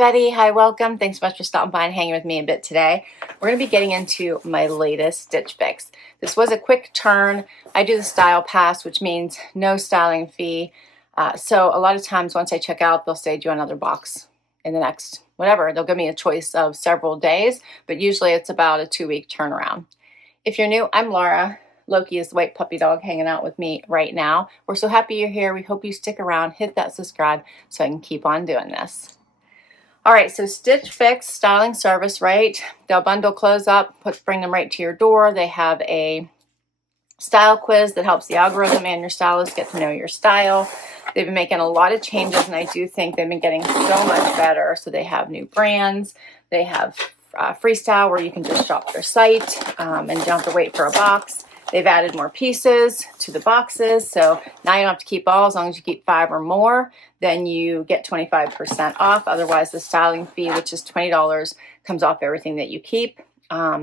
everybody. Hi, welcome. Thanks so much for stopping by and hanging with me a bit today. We're going to be getting into my latest Stitch Fix. This was a quick turn. I do the style pass, which means no styling fee. So a lot of times once I check out, they'll say, do another box in the next, whatever. They'll give me a choice of several days, but usually it's about a 2-week turnaround. If you're new, I'm Laura. Loki is the white puppy dog hanging out with me right now. We're so happy you're here. We hope you stick around, hit that subscribe so I can keep on doing this. All right, so Stitch Fix styling service, right? They'll bundle clothes up, bring them right to your door. They have a style quiz that helps the algorithm and your stylist get to know your style. They've been making a lot of changes, and I do think they've been getting so much better. So they have new brands. They have freestyle where you can just shop their site and don't have to wait for a box. They've added more pieces to the boxes, so now you don't have to keep all. As long as you keep 5 or more, then you get 25% off. Otherwise, the styling fee, which is $20, comes off everything that you keep.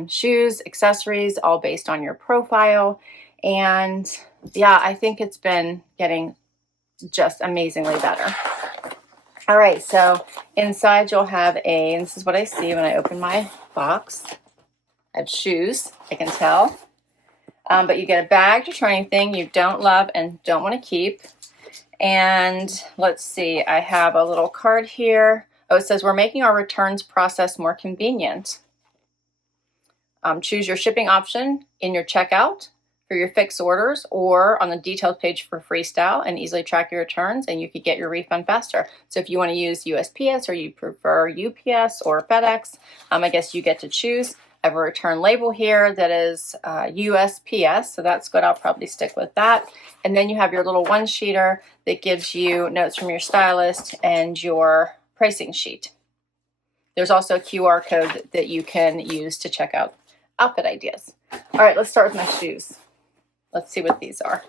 Shoes, accessories, all based on your profile. And yeah, I think it's been getting just amazingly better. All right, so inside you'll have and this is what I see when I open my box. I have shoes, I can tell. But you get a bag to try anything you don't love and don't want to keep. And let's see, I have a little card here. Oh, it says we're making our returns process more convenient. Choose your shipping option in your checkout for your fixed orders or on the details page for freestyle and easily track your returns, and you could get your refund faster. So if you want to use USPS or you prefer UPS or FedEx, I guess you get to choose. I have a return label here that is USPS, so that's good. I'll probably stick with that. And then you have your little one-sheeter that gives you notes from your stylist and your pricing sheet. There's also a QR code that you can use to check out outfit ideas. All right, let's start with my shoes. Let's see what these are.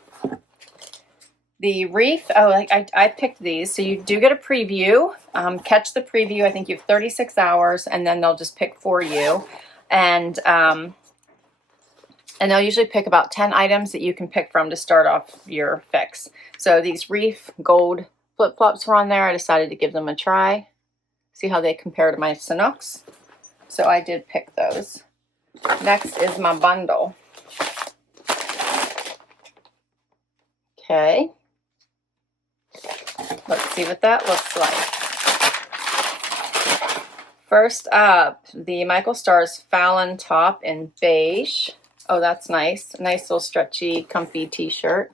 The Reef, I picked these, so you do get a preview. Catch the preview. I think you have 36 hours, and then they'll just pick for you. And they'll usually pick about 10 items that you can pick from to start off your fix. So these Reef gold flip-flops were on there. I decided to give them a try, see how they compare to my Sanooks. So I did pick those. Next is my bundle. Okay. Let's see what that looks like. First up, the Michael Stars Fallon top in beige. Oh, that's nice. A nice little stretchy, comfy t-shirt.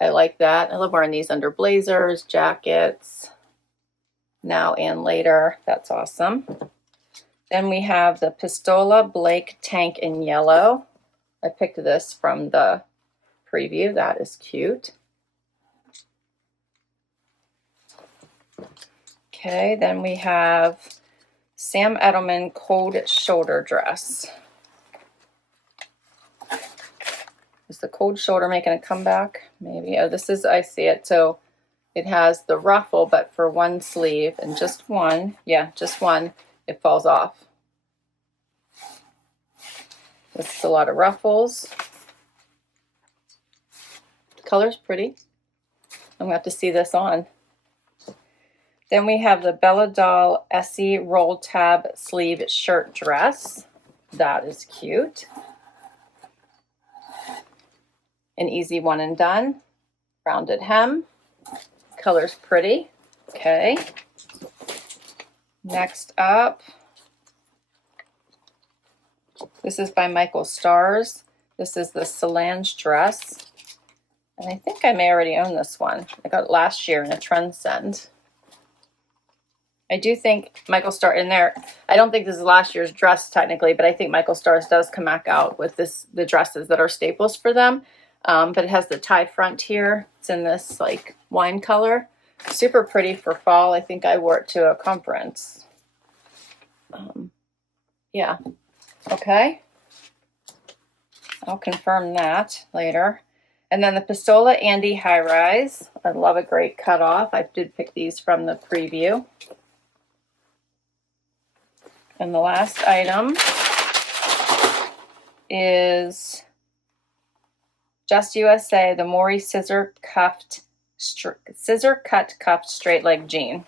I like that. I love wearing these under blazers, jackets, now and later. That's awesome. Then we have the Pistola Blake tank in yellow. I picked this from the preview. That is cute. Okay, then we have Sam Edelman cold shoulder dress. Is the cold shoulder making a comeback? Maybe. Oh, this is, I see it. So it has the ruffle, but for one sleeve and just one. Yeah, just one. It falls off. This is a lot of ruffles. The color's pretty. I'm going to have to see this on. Then we have the Dahl Essie roll tab sleeve shirt dress. That is cute. An easy one and done. Rounded hem. Color's pretty. Okay. Next up, this is by Michael Stars. This is the Solange dress. And I think I may already own this one. I got it last year in a trend send. I do think Michael Stars in there. I don't think this is last year's dress technically, but I think Michael Stars does come back out with the dresses that are staples for them. But it has the tie front here. It's in this like wine color. Super pretty for fall. I think I wore it to a conference. Yeah. Okay. I'll confirm that later. And then the Pistola Andie high rise. I love a great cutoff. I did pick these from the preview. And the last item is Just USA, the Nori scissor cut cuffed straight leg jean.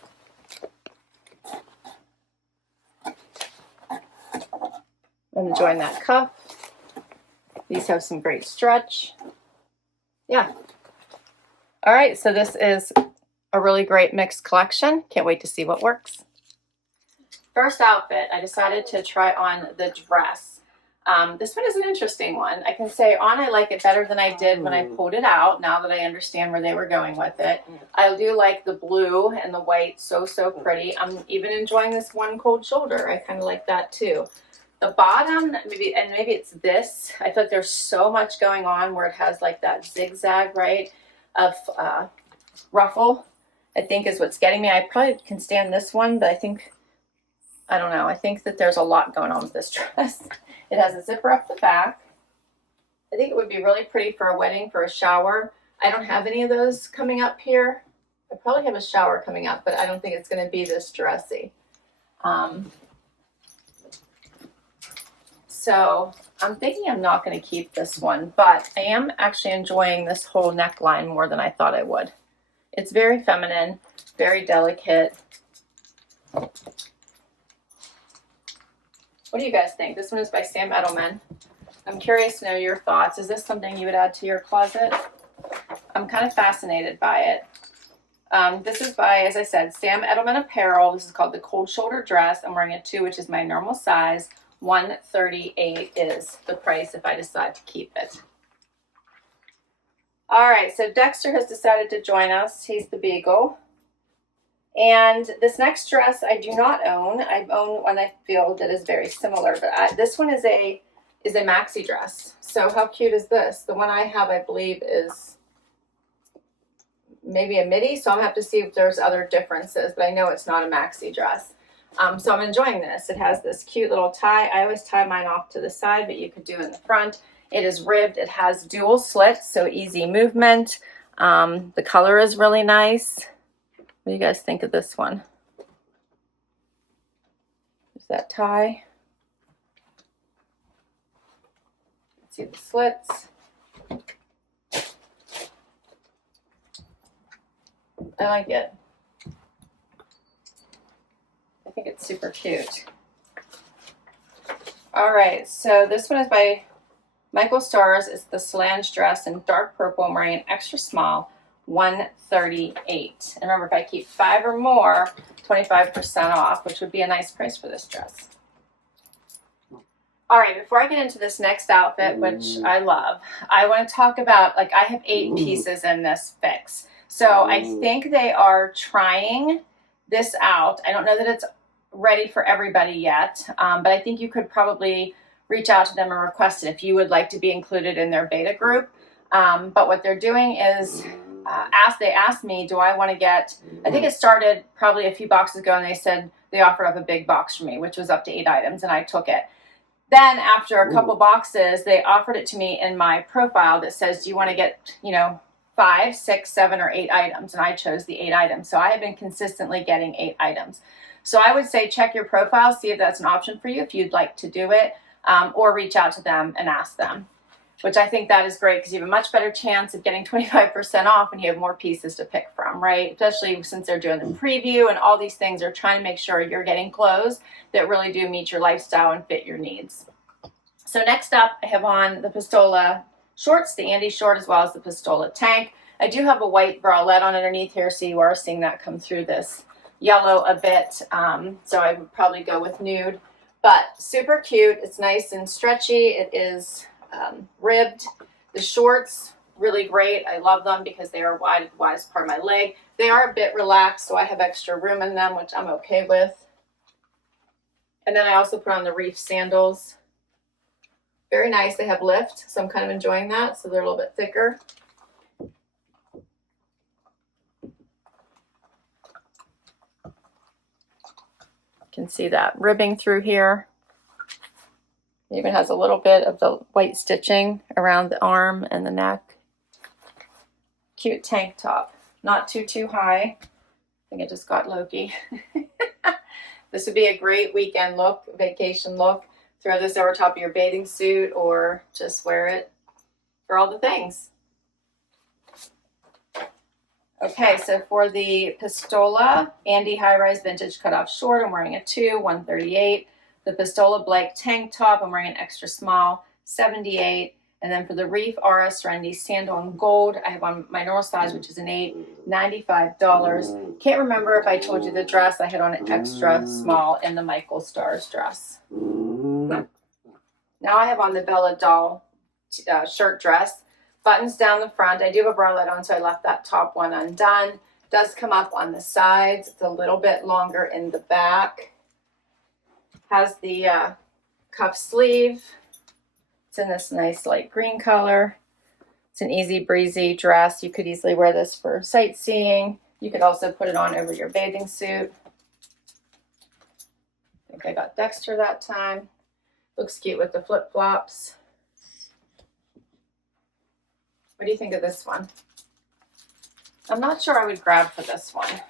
I'm enjoying that cuff. These have some great stretch. Yeah. All right, so this is a really great mixed collection. Can't wait to see what works. First outfit, I decided to try on the dress. This one is an interesting one. I can say I like it better than I did when I pulled it out, now that I understand where they were going with it. I do like the blue and the white, so pretty. I'm even enjoying this one cold shoulder. I kind of like that too. The bottom, maybe it's this. I feel like there's so much going on where it has like that zigzag, right, of ruffle, I think is what's getting me. I probably can stand this one, but I don't know. I think that there's a lot going on with this dress. It has a zipper up the back. I think it would be really pretty for a wedding, for a shower. I don't have any of those coming up here. I probably have a shower coming up, but I don't think it's going to be this dressy. So I'm thinking I'm not going to keep this one, but I am actually enjoying this whole neckline more than I thought I would. It's very feminine, very delicate. What do you guys think? This one is by Sam Edelman. I'm curious to know your thoughts. Is this something you would add to your closet? I'm kind of fascinated by it. This is by, as I said, Sam Edelman Apparel. This is called the Cold Shoulder Dress. I'm wearing a 2, which is my normal size. $138 is the price if I decide to keep it. All right, so Dexter has decided to join us. He's the Beagle. And this next dress I do not own. I own one I feel that is very similar, but this one is a maxi dress. So how cute is this? The one I have, I believe, is maybe a midi, so I'll have to see if there's other differences, but I know it's not a maxi dress. So I'm enjoying this. It has this cute little tie. I always tie mine off to the side, but you could do it in the front. It is ribbed. It has dual slits, so easy movement. The color is really nice. What do you guys think of this one? There's that tie. See the slits. I like it. I think it's super cute. All right, so this one is by Michael Stars. It's the Solange dress in dark purple. I'm wearing an extra small. $138. And remember, if I keep 5 or more, 25% off, which would be a nice price for this dress. All right, before I get into this next outfit, which I love, I want to talk about, like, I have 8 pieces in this fix. So I think they are trying this out. I don't know that it's ready for everybody yet, but I think you could probably reach out to them and request it if you would like to be included in their beta group. But what they're doing is they asked me, do I want to get, I think it started probably a few boxes ago, and they said they offered up a big box for me, which was up to 8 items, and I took it. Then after a couple boxes, they offered it to me in my profile that says, do you want to get, 5, 6, 7, or 8 items? And I chose the 8 items. So I have been consistently getting 8 items. So I would say check your profile, see if that's an option for you, if you'd like to do it, or reach out to them and ask them. Which I think that is great because you have a much better chance of getting 25% off when you have more pieces to pick from, right? Especially since they're doing the preview and all these things. They're trying to make sure you're getting clothes that really do meet your lifestyle and fit your needs. So next up, I have on the Pistola shorts, the Andie short, as well as the Pistola tank. I do have a white bralette on underneath here, so you are seeing that come through this yellow a bit. So I would probably go with nude, but super cute. It's nice and stretchy. It is ribbed. The shorts, really great. I love them because they are wide as part of my leg. They are a bit relaxed, so I have extra room in them, which I'm okay with. And then I also put on the Reef sandals. Very nice. They have lift, so I'm kind of enjoying that. So they're a little bit thicker. You can see that ribbing through here. It even has a little bit of the white stitching around the arm and the neck. Cute tank top. Not too high. I think it just got Loki. This would be a great weekend look, vacation look. Throw this over top of your bathing suit or just wear it for all the things. Okay, so for the Pistola Andie high-rise vintage cutoff short, I'm wearing a 2, $138. The Pistola Blake tank top, I'm wearing an extra small, $78. And then for the Reef Aura Serenity Sandal in gold, I have on my normal size, which is an 8, $95. Can't remember if I told you the dress. I had on an extra small in the Michael Stars dress. Now I have on the Bella Dahl shirt dress. Buttons down the front. I do have a bralette on, so I left that top one undone. Does come up on the sides. It's a little bit longer in the back. Has the cuff sleeve. It's in this nice light green color. It's an easy breezy dress. You could easily wear this for sightseeing. You could also put it on over your bathing suit. I think I got Dexter that time. Looks cute with the flip-flops. What do you think of this one? I'm not sure I would grab for this one.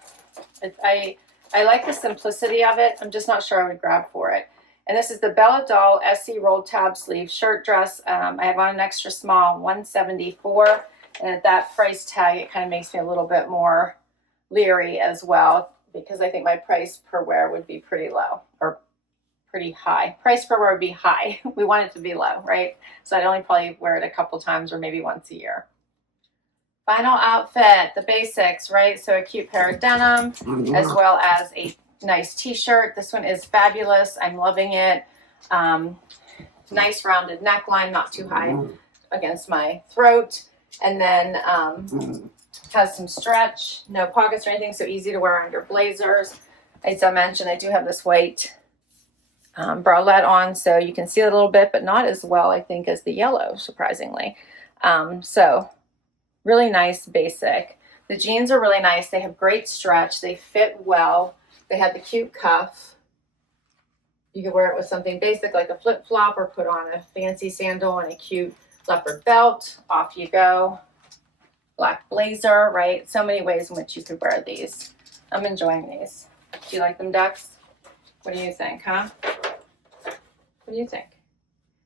I like the simplicity of it. I'm just not sure I would grab for it. And this is the Bella Dahl Essie rolled tab sleeve shirt dress. I have on an extra small, $174. And at that price tag, it kind of makes me a little bit more leery as well, because I think my price per wear would be pretty low, or pretty high. Price per wear would be high. We want it to be low, right? So I'd only probably wear it a couple times or maybe once a year. Final outfit, the basics, right? So a cute pair of denim, as well as a nice t-shirt. This one is fabulous. I'm loving it. Nice rounded neckline, not too high against my throat. And then has some stretch, no pockets or anything, so easy to wear under blazers. As I mentioned, I do have this white bralette on, so you can see it a little bit, but not as well, I think, as the yellow, surprisingly. So really nice basic. The jeans are really nice. They have great stretch. They fit well. They have the cute cuff. You could wear it with something basic like a flip-flop, or put on a fancy sandal and a cute leopard belt. Off you go. Black blazer, right? So many ways in which you could wear these. I'm enjoying these. Do you like them, Dex? What do you think, huh? What do you think?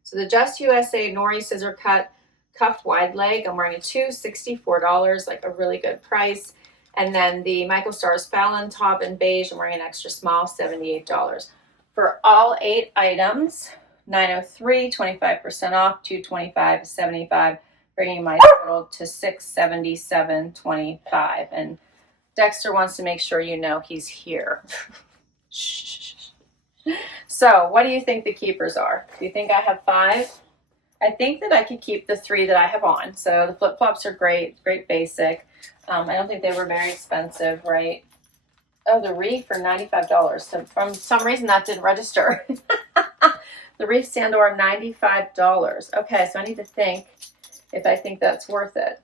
So the Just USA Nori scissor cut cuffed wide leg, I'm wearing a $264, like a really good price. And then the Michael Stars Fallon top in beige, I'm wearing an extra small, $78. For all 8 items, $903, 25% off, $225, $75, bringing my total to $677.25. And Dexter wants to make sure you know he's here. So what do you think the keepers are? Do you think I have 5? I think that I could keep the 3 that I have on. So the flip-flops are great, great basic. I don't think they were very expensive, right? Oh, the Reef for $95. So from some reason that didn't register. The Reef sandal are $95. Okay, so I need to think if I think that's worth it.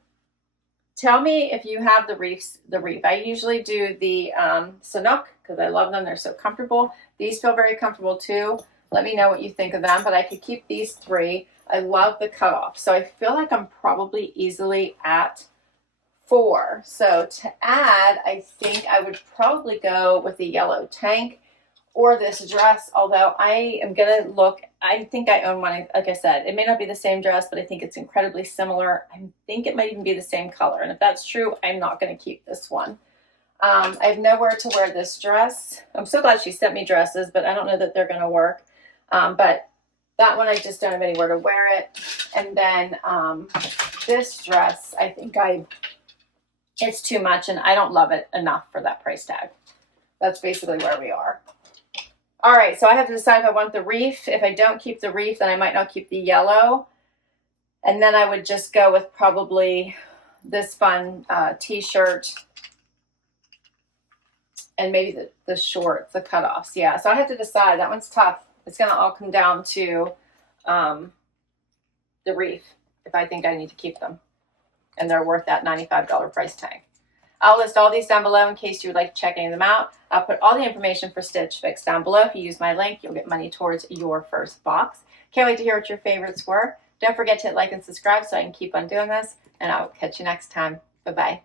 Tell me if you have the Reef. I usually do the Sanook because I love them. They're so comfortable. These feel very comfortable too. Let me know what you think of them, but I could keep these 3. I love the cutoff. So I feel like I'm probably easily at 4. So to add, I think I would probably go with the yellow tank or this dress, although I am going to look, I think I own one, like I said, it may not be the same dress, but I think it's incredibly similar. I think it might even be the same color. And if that's true, I'm not going to keep this one. I have nowhere to wear this dress. I'm so glad she sent me dresses, but I don't know that they're going to work. But that one, I just don't have anywhere to wear it. And then this dress, I think it's too much, and I don't love it enough for that price tag. That's basically where we are. All right, so I have to decide if I want the Reef. If I don't keep the Reef, then I might not keep the yellow. And then I would just go with probably this fun t-shirt and maybe the shorts, the cutoffs. Yeah, so I have to decide. That one's tough. It's going to all come down to the Reef, if I think I need to keep them. And they're worth that $95 price tag. I'll list all these down below in case you would like to check any of them out. I'll put all the information for Stitch Fix down below. If you use my link, you'll get money towards your first box. Can't wait to hear what your favorites were. Don't forget to hit like and subscribe so I can keep on doing this. And I'll catch you next time. Bye-bye.